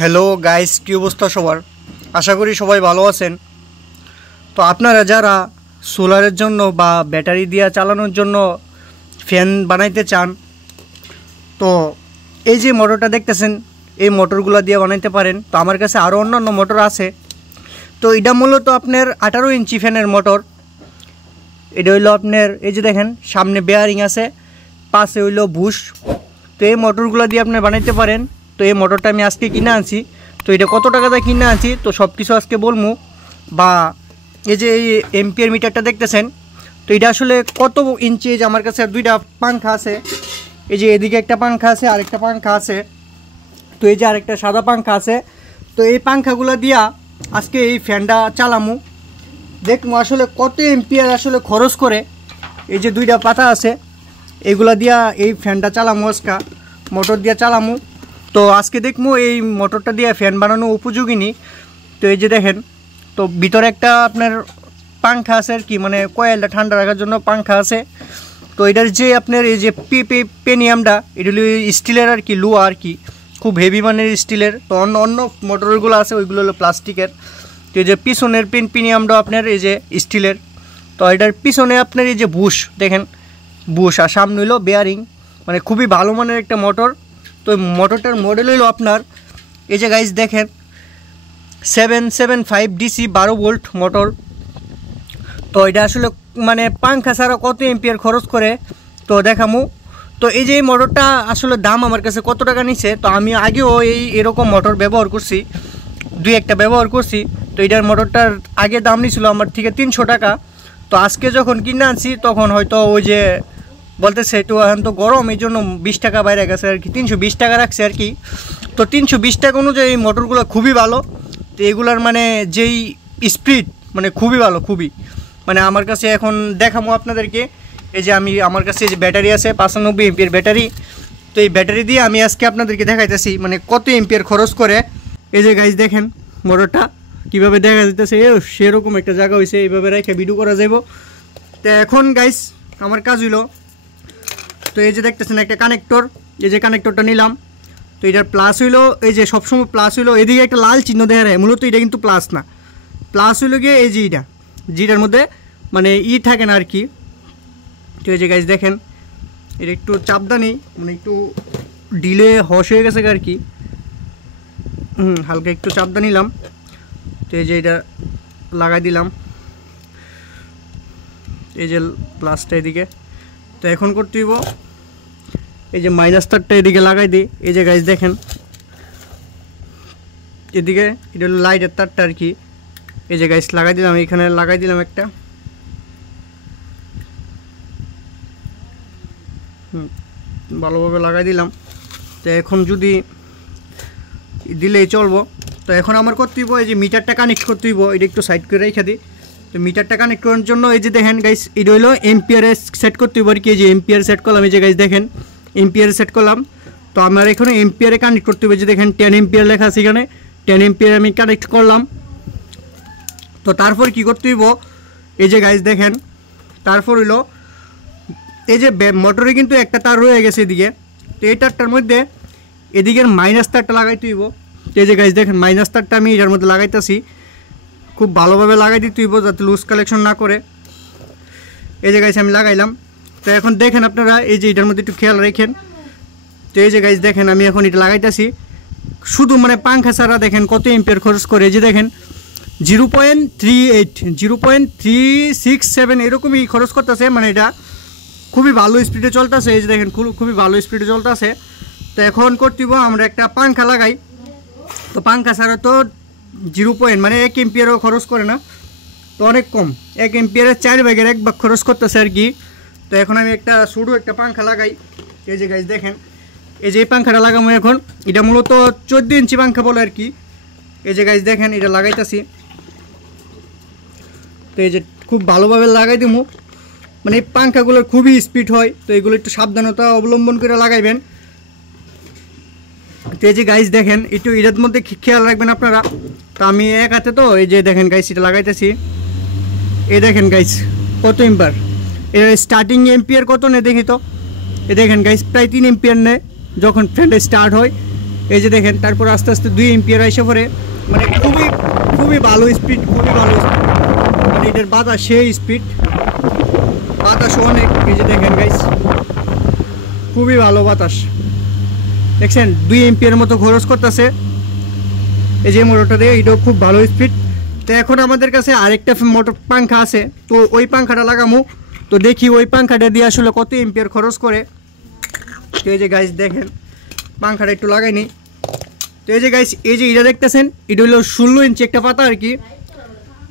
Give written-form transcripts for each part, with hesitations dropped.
Hello guys, কি অবস্থা সবার? আশা করি সবাই ভালো আছেন। তো আপনারা যারা সোলারের জন্য বা ব্যাটারি দিয়ে চালানোর জন্য ফ্যান বানাইতে চান, তো এই যে মোটরটা দেখতেছেন, এই মোটরগুলো দিয়ে বানাইতে পারেন। তো আমার কাছে আরও অন্যান্য মোটর আছে। তো এটা মূলত আপনার 18 ইঞ্চি ফ্যানের মোটর। এটা হইলো আপনার, এই যে দেখেন সামনে বেয়ারিং আছে, পাশে হইলো বুশ। তো এই মোটরগুলো দিয়ে আপনি বানাইতে পারেন। তো এই মোটরটা আমি আজকে কিনে আনছি। তো এটা কত টাকা দিয়ে কিনে আনছি তো সব কিছু আজকে বলবো। বা এই যে এই এম্পিয়ার মিটারটা দেখতেছেন, তো এটা আসলে কত ইঞ্চি। যে আমার কাছে দুইটা পাংখা আছে, এই যে এদিকে একটা পাংখা আছে, আরেকটা পাংখা আছে। তো এই যে আরেকটা সাদা পাংখা আছে। তো এই পাংখাগুলো দিয়া আজকে এই ফ্যানটা চালামু, দেখবো আসলে কত এম্পিয়ার আসলে খরচ করে। এই যে দুইটা পাতা আছে, এইগুলা দিয়া এই ফ্যানটা চালামু, আজকে মোটর দিয়া চালামু। তো আজকে দেখবো এই মোটরটা দিয়ে ফ্যান বানানো উপযোগী নি। তো এই যে দেখেন, তো ভিতরে একটা আপনার পাংখা আছে আর কি, মানে কয়েলটা ঠান্ডা রাখার জন্য পাংখা আছে। তো এটার যে আপনার এই যে পেনিয়ামটা, এটা হলো স্টিলের আর কি, লোহা আর কি, খুব হেভি মানের স্টিলের। তো অন্য অন্য মোটরগুলো আছে ওইগুলো হলো প্লাস্টিকের। তো এই যে পিছনের পেনিয়ামটা আপনার এই যে স্টিলের। তো এটার পিছনে আপনার এই যে বুশ দেখেন, বুশ, আর সামনে হইলো বেয়ারিং, মানে খুবই ভালো মানের একটা মোটর। তো মোটরটার মডেল হইলো আপনার এই যে গাইজ দেখেন 775 DC 12 ভোল্ট মোটর। তো এটা আসলে মানে পাংখা ছাড়া কত এম্পিয়ার খরচ করে তো দেখামু। তো এই যে এই মোটরটা আসলে দাম আমার কাছে কত টাকা নিচ্ছে, তো আমি আগেও এরকম মোটর ব্যবহার করছি, দুই একটা ব্যবহার করছি। তো এটার মোটরটার আগে দাম নিয়েছিল আমার থেকে 300 টাকা। তো আজকে যখন কিনে আনছি তখন হয়তো ওই যে বলতেছে একটু এখন তো গরম, এই জন্য 20 টাকা বাইরে গেছে আর কি, 320 টাকা রাখছে আর কি। তো 320 টাকা অনুযায়ী এই মোটরগুলো খুবই ভালো। তো এগুলার মানে যেই স্পিড মানে খুবই ভালো, খুবই মানে আমার কাছে এখন দেখাবো আপনাদেরকে। এই যে আমার কাছে যে ব্যাটারি আছে 95 এমপিয়ার ব্যাটারি। তো এই ব্যাটারি দিয়ে আমি আজকে আপনাদেরকে দেখাইতেছি মানে কত এমপিয়ার খরচ করে। এই যে গাইজ দেখেন মোটরটা কীভাবে দেখা যেতেছে, সেরকম একটা জায়গা হয়েছে, এইভাবে রেখে ভিডিও করা যাব। তো এখন গাইজ আমার কাজ হইলো, তো এই যে দেখতেছেন একটা কানেক্টর, এই যে কানেক্টরটা নিলাম। তো এটার প্লাস হইলো, এই যে সবসময় প্লাস হইলো এদিকে একটা লাল চিহ্ন দেখা যায়, মূলত এটা কিন্তু প্লাস না, প্লাস হইলো গিয়ে এই যে এটা, যেটার মধ্যে মানে থাকে না আর কি। তো এই যে গাইজ দেখেন এটা একটু চাপদানি, মানে একটু ডিলে হস হয়ে গেছে আর কি, হালকা একটু চাপদা নিলাম। তো এই যে এটা লাগাই দিলাম, এই যে প্লাসটা এদিকে। তো এখন করতে হইব এই যে মাইনাস তারটা এদিকে লাগাই দিই। এই যে গাইজ দেখেন এদিকে এটা হলো লাইটের তারটা আর কি। এই যে গাইজ লাগাই দিলাম, এখানে লাগাই দিলাম একটা, ভালোভাবে লাগাই দিলাম। তো এখন যদি দিলেই চলবো। তো এখন আমার করতে হইব এই যে মিটারটা কানেক্ট করতে হইব, এটা একটু সাইড করে রেখে দিই। তো মিটারটা কানেক্ট করার জন্য এই যে দেখেন গাইজ এটা হইলো এম্পিয়ারে সেট করতে হইব আর কি। এই যে এম্পিয়ার সেট করলাম, এই যে গাইজ দেখেন এম্পিয়ারে সেট করলাম। তো আমার এখানে এম্পিয়ারে কানেক্ট করতে হবে, যে দেখেন 10 এম্পিয়ার লেখা আছে এখানে, 10 এম্পিয়ার আমি কানেক্ট করলাম। তো তারপর কি করতে হইব, এই যে গাইজ দেখেন তারপর হইলো এই যে মোটরে কিন্তু একটা তার রয়ে গেছে এদিকে। তো এই তারটার মধ্যে এদিকের মাইনাস তারটা লাগাইতে হইব। তো এই যে গাইজ দেখেন মাইনাস তারটা আমি এটার মধ্যে লাগাইতেছি, খুব ভালোভাবে লাগাই দিতে হইব যাতে লুজ কালেকশন না করে। এই যে গাইজ আমি লাগাইলাম। তো এখন দেখেন আপনারা এই যে এটার মধ্যে একটু খেয়াল রাখেন। তো এই যে গাইজ দেখেন আমি এখন এটা লাগাইতেছি, শুধু মানে পাংখা ছাড়া দেখেন কত এম্পিয়ার খরচ করে। এই যে দেখেন 0.38 0.367 এরকমই খরচ করতেছে, মানে এটা খুবই ভালো স্পিডে চলতেছে। এই যে দেখেন খুবই ভালো স্পিডে চলতেছে। তো এখন করতেইব আমরা একটা পাংখা লাগাই। তো পাংখা ছাড়া তো 0 মানে 1 এম্পিয়ারও খরচ করে না, তো অনেক কম, 1 এম্পিয়ারের 4 ভাগের 1 ভাগ খরচ করতেছে আর কি। তো এখন আমি একটা ছোটো একটা পাংখা লাগাই। এই যে গাইজ দেখেন এই যে এই পাংখাটা লাগাবো এখন, এটা মূলত 14 ইঞ্চি পাংখা বলে আর কি। এই যে গাইজ দেখেন এটা লাগাইতেছি। তো এই যে খুব ভালোভাবে লাগাই দিব, মানে এই পাংখাগুলোর খুবই স্পিড হয়, তো এগুলো একটু সাবধানতা অবলম্বন করে লাগাইবেন। তো এই যে গাইজ দেখেন একটু এটার মধ্যে খেয়াল রাখবেন আপনারা। তো আমি এক হাতে, তো এই যে দেখেন গাইজ এটা লাগাইতেছি, এই দেখেন গাইজ কত এম্পিয়ার, এর স্টার্টিং এম্পিয়ার কত নেই দেখি। তো এই দেখেন গাইজ প্রায় 3 এম্পিয়ার নেয় যখন ফ্যানটা স্টার্ট হয়। এই যে দেখেন, তারপর আস্তে আস্তে 2 এম্পিয়ার এসে পড়ে, মানে খুবই খুবই ভালো স্পিড, খুবই ভালো স্পিড, মানে এটার বাতাস সেই স্পিড, বাতাস অনেক। এই যে দেখেন গাইস, খুবই ভালো বাতাস, দেখছেন 2 এম্পিয়ার মতো খরচ করতেছে এই যে মোটরটা দিয়ে, এটাও খুব ভালো স্পিড। তো এখন আমাদের কাছে আরেকটা মোটর পাংখা আছে, তো ওই পাংখাটা লাগামো, তো দেখি ওই পাংখাটা দিয়ে আসলে কত এম্পিয়ার খরচ করে। তো এই যে গাইস দেখেন, পাংখাটা একটু লাগাই নি। তো এই যে গাইস, এই যে এটা দেখতেছেন, এটা হলো 16 ইঞ্চি একটা পাতা আর কি।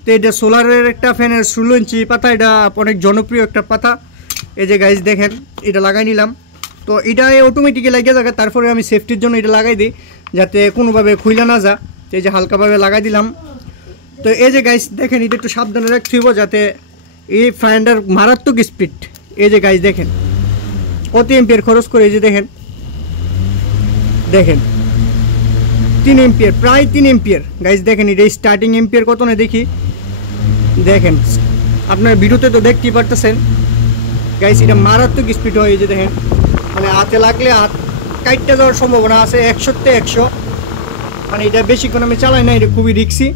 তো এটা সোলারের একটা ফ্যানের 16 ইঞ্চি পাতা, এটা অনেক জনপ্রিয় একটা পাতা। এই যে গাইস দেখেন, এটা লাগাই নিলাম। তো এটা অটোমেটিক্যালি লাগিয়ে যাবে, তারপরে আমি সেফটির জন্য এটা লাগাই দিই যাতে কোনোভাবে খুইলা না যা। এই যে হালকাভাবে লাগাই দিলাম। তো এই যে গাইস দেখেন, এটা একটু সাবধানে রাখতে হইব যাতে এই ফ্যানটার মারাত্মক স্পিড। এই যে গাইস দেখেন কত এম্পিয়ার খরচ করে, এই যে দেখেন দেখেন 3 এম্পিয়ার, প্রায় 3 এম্পিয়ার গাইস দেখেন। এটা স্টার্টিং এম্পিয়ার কত না দেখি, দেখেন আপনার ভিডিওতে তো দেখতেই পারতেছেন গাইস, এটা মারাত্মক স্পিড হয়। এই যে দেখেন, মানে হাতে লাগলে হাত কাটতে যাওয়ার সম্ভাবনা আছে 100-তে 100। মানে এটা বেশিক্ষণ আমি চালাই না, এটা খুবই রিক্সি,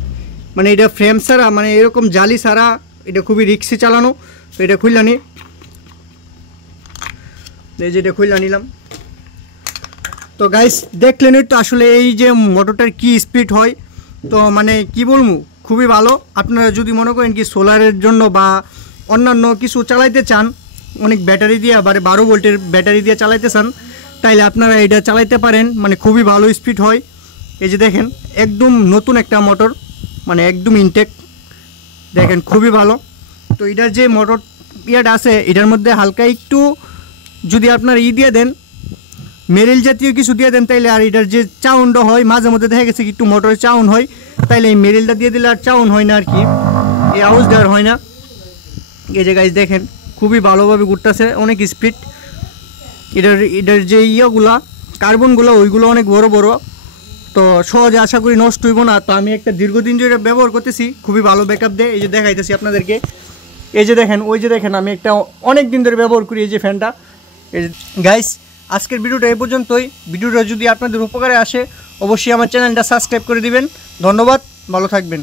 মানে এটা ফ্রেম ছাড়া, মানে এরকম জালি ছাড়া এটা খুবই রিক্সি চালানো। তো এটা খুললা নি, এই যে এটা খুললা নিলাম। তো গাইস দেখলেনই তো আসলে এই যে মোটরটার কি স্পিড হয়, তো মানে কি বলবো, খুবই ভালো। আপনারা যদি মনে করেন কি সোলারের জন্য বা অন্যান্য কিছু চালাইতে চান, অনেক ব্যাটারি দিয়ে, মানে 12 ভোল্টের ব্যাটারি দিয়ে চালাইতে চান, তাইলে আপনারা এটা চালাইতে পারেন, মানে খুবই ভালো স্পিড হয়। এই যে দেখেন একদম নতুন একটা মোটর, মানে একদম ইনটেক, দেখেন খুবই ভালো। তো এটার যে মোটর ইয়াটা আছে, এটার মধ্যে হালকা একটু যদি আপনারা দিয়ে দেন, মেরিল জাতীয় কিছু দিয়ে দেন, তাইলে আর এটার যে চাউন্ডটা হয়, মাঝে মধ্যে দেখা গেছে একটু মোটরের চাউন হয়, তাইলে এই মেরিলটা দিয়ে দিলে আর চাউন হয় না আর কি, এই আউজ দেওয়ার হয় না। এই যে গাইস দেখেন খুবই ভালোভাবে ঘুরতেছে, অনেক স্পিড। এটার যে ইয়াগুলা কার্বনগুলো, ওইগুলো অনেক বড় বড়, তো সহজে আশা করি নষ্ট হইব না। তো আমি একটা দীর্ঘদিন ধরে ব্যবহার করতেছি, খুবই ভালো ব্যাকআপ দেয়। এই যে দেখাইতেছি আপনাদেরকে, এই যে দেখেন, ওই যে দেখেন আমি একটা অনেক দিন ধরে ব্যবহার করি এই যে ফ্যানটা। এই যে গাইস, আজকের ভিডিওটা এই পর্যন্তই। ভিডিওটা যদি আপনাদের উপকারে আসে অবশ্যই আমার চ্যানেলটা সাবস্ক্রাইব করে দিবেন। ধন্যবাদ, ভালো থাকবেন।